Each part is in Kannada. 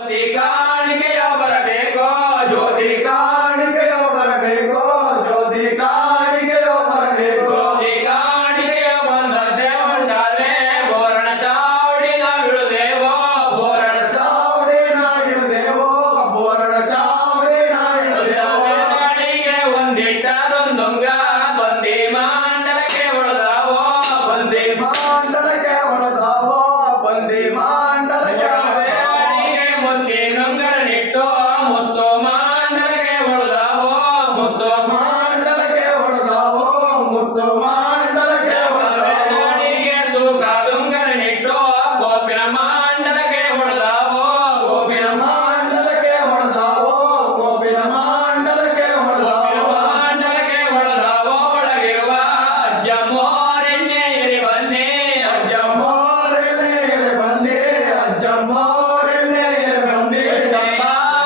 ಕಾಣಿಕೆಯ ಬರಬೇಕು ಜ್ಯೋತಿ ಕಾಣಿಕೆಯ ಬರಬೇಕು ಜ್ಯೋತಿ ಕಾಣಿಕೆಯ ಬರಬೇಕು ಜ್ಯೋತಿ ಕಾಣಿಕೆಯ ಬಂದದ್ದೇ ಉಂಟಾದ್ರೆ ಬೋರಣ ಚಾವಡಿ ನಾವಿಡುದೇವೋ ಬೋರಣ ಚಾವಡಿ ನಾವಿಡುದೇವೋ ಬೋರಣ ಚಾವಡಿ ನಾವಿಡುದೇವೋ ಕಾಣಿಗೆ ಒಂದಿಟ್ಟದೊಂದುಂಗ ಬಂದಿ ಮಂಡಲಕ್ಕೆ ಹೊಡೆದಾವೋ ಬಂದಿ ಮಂಡಲಕ್ಕೆ ಹೊಡೆದಾವೋ ಬಂದಿ ಮಂಡಲಕ್ಕೆ ನುಂಗರನಿಟ್ಟು ಮುತ್ತು ಮಂಡಲಕ್ಕೆ ಹೊಡೆದಾವೋ ಮುತ್ತು ಮಂಡಲಕ್ಕೆ ಹೊಡೆದಾವೋ ಮುತ್ತು ಮಂಡಲಕ್ಕೆ ಹೊಡೆದಾವೋ ತೂಕ ದುಂಗರನಿಟ್ಟು ಗೋಪಿನ ಮಂಡಲಕ್ಕೆ ಹೊಡೆದಾವೋ ಗೋಪಿನ ಮಂಡಲಕ್ಕೆ ಹೊಡೆದಾವೋ ಗೋಪಿನ ಮಂಡಲಕ್ಕೆ ಹೊಡೆದಾವೋ ಮಂಡಲಕ್ಕೆ ಹೊಡೆದಾವೋ ಒಳಗಿರುವ ಅಜ್ಜಮ್ಮೋರೆಣ್ಣೆ ಎರಿ ಬನ್ನಿ ಅಜ್ಜಮ್ಮೋರೆಣ್ಣೆ ಎರಿ ಬನ್ನಿ ಅಜ್ಜಮ್ಮೋರೆಣ್ಣೆ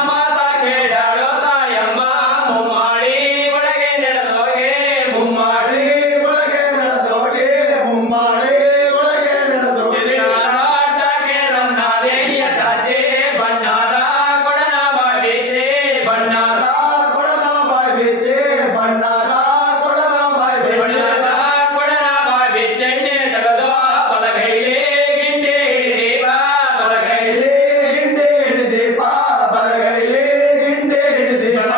ಮಾತಾ ಕೇಳಾಡೋ ತಾಯಮ್ಮ ಮುಮ್ಮಾಡಿ ಒಳಗೆ ನಡೆದೋಗೆ ಮುಮ್ಮಾಡಿ ಒಳಗೆ ನಡೆದೋಗೆ ಮುಮ್ಮಾಡಿ ಒಳಗೆ ನಡೆದೋಗೆ ನಾಟಕ್ಕೆ ರನ್ನ ರೇಡಿಯ ಚಾಚೆ ಬಣ್ಣದ ಕೊಡನ ಬಾಯ್ಬೇಚೆ ಬಣ್ಣದ ಕೊಡನ ಬಾಯ್ಬೇಚೆ ಬಣ್ಣದ ಕೊಡನ ಬಾಯ್ಬೇಚೆ ಕೊಡನ ಬಾಯ್ಬೇಚೆಣ್ಣೆ ತಗದೋ ಬಲಗೈಲೇ ಗಿಂಡೆ ಹಿಡಿದೀಪ ಬಲಗೈಲೇ ಗಿಂಡೆ ಹಿಡಿದೀಪ ಬಲಗೈಲೇ ಗಿಂಡೆ ಹಿಡಿದೀಪ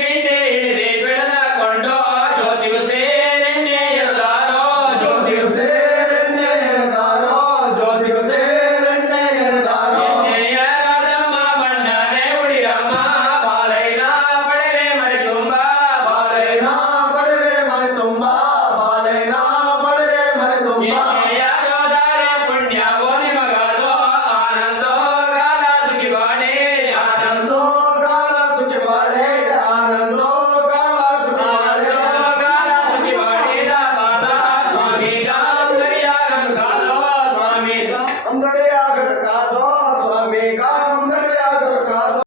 ಗಿಂಡೆ ಹಿಡಿದಿ ಬಿಡದಕೊಂಡು ಜ್ಯೋತಿಗೂ ಸೇರೆಣ್ಣೆ ಎರೆದಾರೋ ಜ್ಯೋತಿಗೂ ಸೇರೆಣ್ಣೆ ಎರೆದಾರೋ ಜ್ಯೋತಿಗೂ ಸೇರೆಣ್ಣೆ ಎರೆದಾರೋ ಎರೆದಮ್ಮ ಬಣ್ಣನೆ ಉಡಿರಮ್ಮ ಬಾಲೈಲ ಪಡೆರೆ ಮನೆ ತುಂಬ ಬಾಲೈಲ ಪಡೆರೆ ಮನೆ ತುಂಬ ಬಾಲೈಲ ಪಡೆರೆ ಮನೆ ತುಂಬ ಯಾರೋದಾರೆ ಪುಣ್ಯವೋ ನಿಮಗಾಲೋ ಆನಂದೋ ಕಾಲ ಸುಖಿ ಬಾಳೆ ಆನಂದೋ ಕಾಲ ಸುಖಿ ಬಾಳೆ ಆನಂದೋ ಕಾಲ ಸುಖಿ ಬಾಳೆ ಕಾಲ ಸುಖಿ ಬಾಳಿದ ಪಾದ ಸ್ವಾಮಿ ಗಾಂಗರಿಯಾಗಲು ಕಾದೋ ಸ್ವಾಮಿ ಗಾಂಗರಿಯಾಗಲು ಕಾದೋ